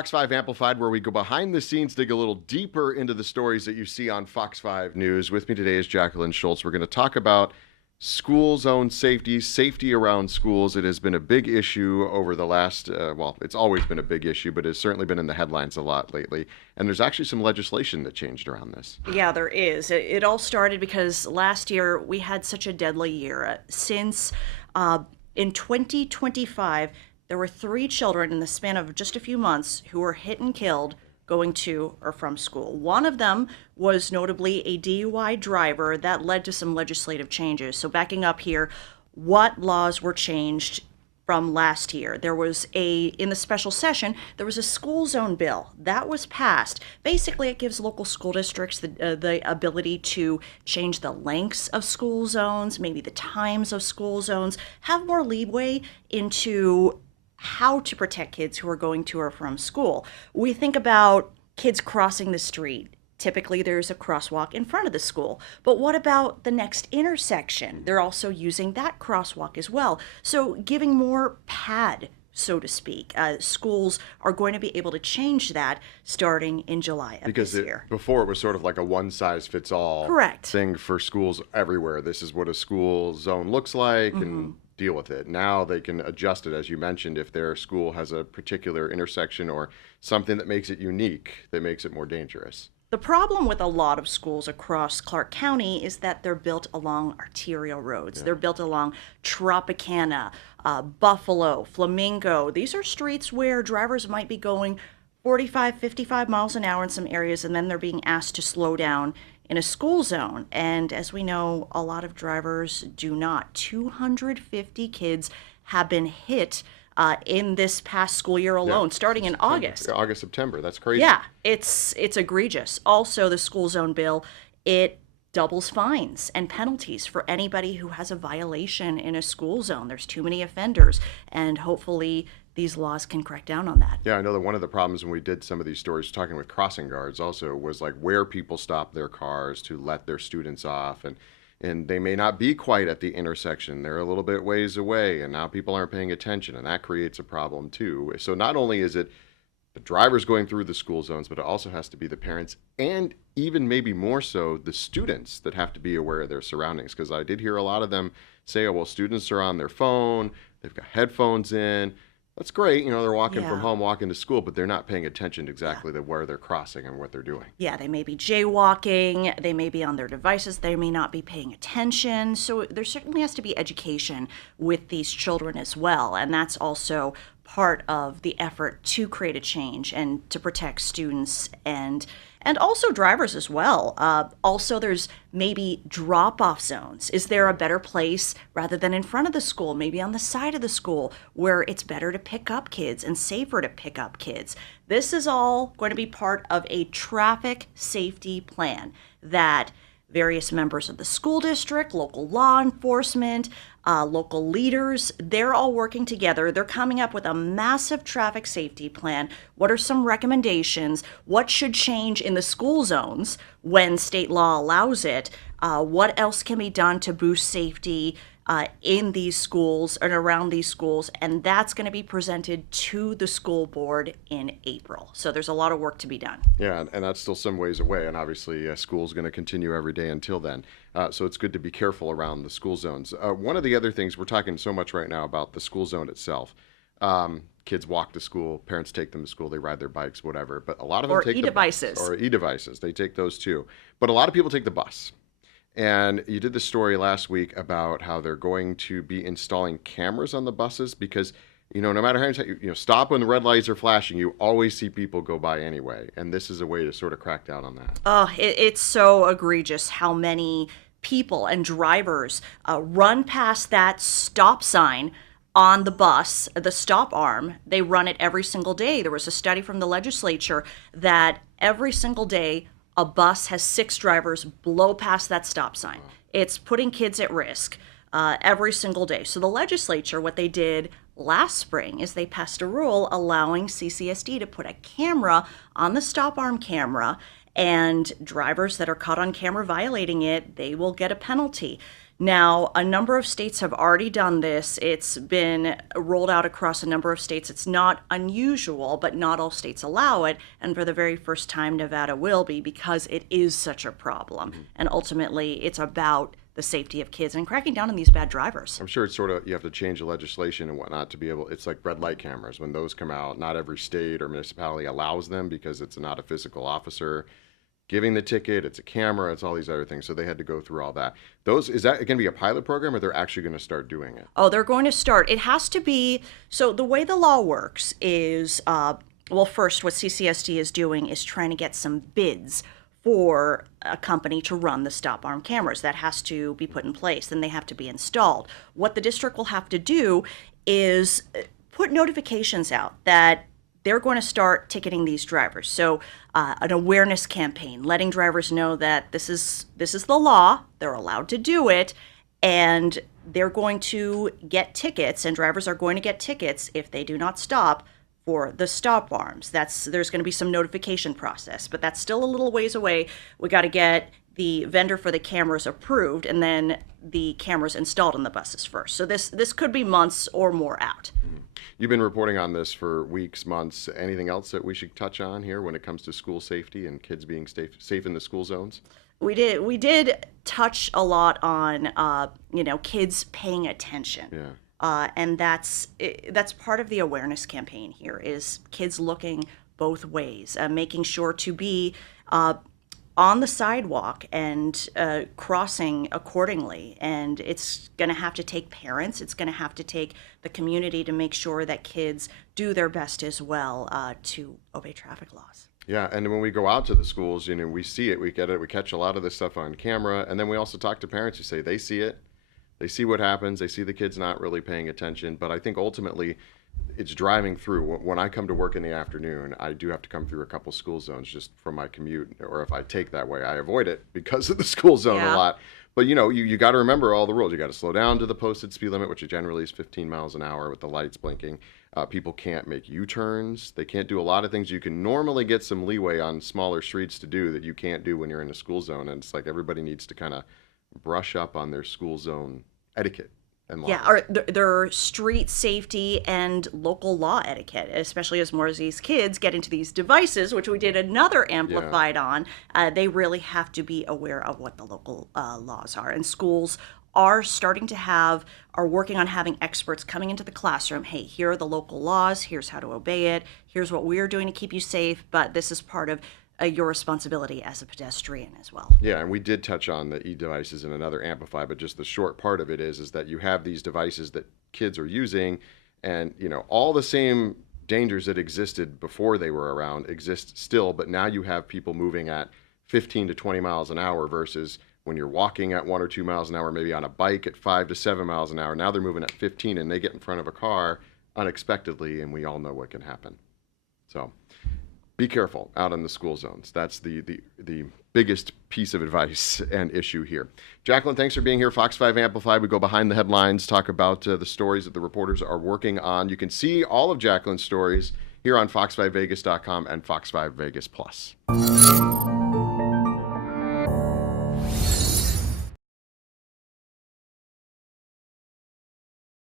Fox 5 Amplified, where we go behind the scenes, dig a little deeper into the stories that you see on Fox 5 News. With me today is Jacqueline Schultz. We're going to talk about school zone safety, safety around schools. It has been a big issue over the last, it's always been a big issue, but it's certainly been in the headlines a lot lately. And there's actually some legislation that changed around this. Yeah, there is. It all started because last year we had such a deadly year. Since in 2025, there were 3 children in the span of just a few months who were hit and killed going to or from school. One of them was notably a DUI driver that led to some legislative changes. So backing up here, what laws were changed from last year? In the special session, there was a school zone bill that was passed. Basically, it gives local school districts the ability to change the lengths of school zones, maybe the times of school zones, have more leeway into how to protect kids who are going to or from school. We think about kids crossing the street. Typically, there's a crosswalk in front of the school. But what about the next intersection? They're also using that crosswalk as well. So giving more pad, so to speak. Schools are going to be able to change that starting in July of this year. Before it was sort of like a one-size-fits-all Correct. thing for schools everywhere. This is what a school zone looks like, and deal with it. Now they can adjust it, as you mentioned, if their school has a particular intersection or something that makes it unique, that makes it more dangerous. The problem with a lot of schools across Clark County is that they're built along arterial roads. Yeah. They're built along Tropicana, Buffalo, Flamingo. These are streets where drivers might be going 45, 55 miles an hour in some areas, and then they're being asked to slow down in a school zone. And as we know, a lot of drivers do not. 250 kids have been hit in this past school year alone, starting in August. August, September. That's crazy. Yeah, it's egregious. Also, the school zone bill, it doubles fines and penalties for anybody who has a violation in a school zone. There's too many offenders, and hopefully these laws can crack down on that. Yeah, I know that one of the problems when we did some of these stories talking with crossing guards also was like where people stop their cars to let their students off, and they may not be quite at the intersection. They're a little bit ways away, and now people aren't paying attention, and that creates a problem too. So not only is it the drivers going through the school zones, but it also has to be the parents and even maybe more so the students that have to be aware of their surroundings. Because I did hear a lot of them say, oh, well, students are on their phone, they've got headphones in. That's great, they're walking from home, walking to school, but they're not paying attention exactly to where they're crossing and what they're doing. Yeah, they may be jaywalking, they may be on their devices, they may not be paying attention. So there certainly has to be education with these children as well. And that's also part of the effort to create a change and to protect students and also drivers as well. Also, there's maybe drop-off zones. Is there a better place rather than in front of the school, maybe on the side of the school, where it's better to pick up kids and safer to pick up kids? This is all going to be part of a traffic safety plan that various members of the school district, local law enforcement, local leaders, they're all working together. They're coming up with a massive traffic safety plan. What are some recommendations? What should change in the school zones when state law allows it? What else can be done to boost safety in these schools and around these schools? And that's going to be presented to the school board in April. So there's a lot of work to be done. Yeah, and that's still some ways away. And obviously, school's going to continue every day until then. So it's good to be careful around the school zones. One of the other things, we're talking so much right now about the school zone itself. Kids walk to school, parents take them to school, they ride their bikes, whatever. But a lot of them take e-devices. Or e-devices. They take those too. But a lot of people take the bus. And you did the story last week about how they're going to be installing cameras on the buses because, no matter how you stop when the red lights are flashing, you always see people go by anyway. And this is a way to sort of crack down on that. Oh, it's so egregious how many people and drivers run past that stop sign on the bus, the stop arm. They run it every single day. There was a study from the legislature that every single day a bus has 6 drivers blow past that stop sign. It's putting kids at risk every single day. So the legislature, what they did last spring is they passed a rule allowing CCSD to put a camera on the stop arm camera, and drivers that are caught on camera violating it, they will get a penalty. Now, a number of states have already done this. It's been rolled out across a number of states. It's not unusual, but not all states allow it. And for the very first time, Nevada will be, because it is such a problem. And ultimately, it's about the safety of kids and cracking down on these bad drivers. I'm sure it's sort of, you have to change the legislation and whatnot to be able, it's like red light cameras. When those come out, not every state or municipality allows them because it's not a physical officer giving the ticket, it's a camera, it's all these other things. So they had to go through all that. Those, is that going to be a pilot program, or they're actually going to start doing it? Oh, they're going to start. It has to be. So the way the law works is, well, first, what CCSD is doing is trying to get some bids for a company to run the stop arm cameras. That has to be put in place, then they have to be installed. What the district will have to do is put notifications out that they're going to start ticketing these drivers. So an awareness campaign, letting drivers know that this is the law, they're allowed to do it, and they're going to get tickets, and drivers are going to get tickets if they do not stop for the stop arms. There's going to be some notification process, but that's still a little ways away. We got to get the vendor for the cameras approved, and then the cameras installed in the buses first. So this could be months or more out. You've been reporting on this for weeks, months. Anything else that we should touch on here when it comes to school safety and kids being safe in the school zones? We did touch a lot on kids paying attention. Yeah. And that's part of the awareness campaign here, is kids looking both ways, making sure to be on the sidewalk and crossing accordingly. And it's going to have to take parents, it's going to have to take the community to make sure that kids do their best as well to obey traffic laws. Yeah, and when we go out to the schools, we see it, we get it, we catch a lot of this stuff on camera, and then we also talk to parents who say they see it, they see what happens, they see the kids not really paying attention. But I think ultimately it's driving through. When I come to work in the afternoon, I do have to come through a couple school zones just from my commute, or if I take that way, I avoid it because of the school zone a lot. But you got to remember all the rules. You got to slow down to the posted speed limit, which generally is 15 miles an hour with the lights blinking. People can't make U-turns. They can't do a lot of things you can normally get some leeway on smaller streets to do that you can't do when you're in a school zone. And it's like everybody needs to kind of brush up on their school zone etiquette. Yeah, or their street safety and local law etiquette, especially as more of these kids get into these devices, which we did another amplified on. They really have to be aware of what the local laws are. And schools are working on having experts coming into the classroom. Hey, here are the local laws. Here's how to obey it. Here's what we're doing to keep you safe. But this is part of your responsibility as a pedestrian as well. Yeah, and we did touch on the e-devices in another Amplify, but just the short part of it is that you have these devices that kids are using, and all the same dangers that existed before they were around exist still, but now you have people moving at 15 to 20 miles an hour versus when you're walking at 1 or 2 miles an hour, maybe on a bike at 5 to 7 miles an hour. Now they're moving at 15 and they get in front of a car unexpectedly, and we all know what can happen. So be careful out in the school zones. That's the biggest piece of advice and issue here. Jacqueline, thanks for being here. Fox 5 Amplified. We go behind the headlines, talk about the stories that the reporters are working on. You can see all of Jacqueline's stories here on fox5vegas.com and Fox 5 Vegas Plus.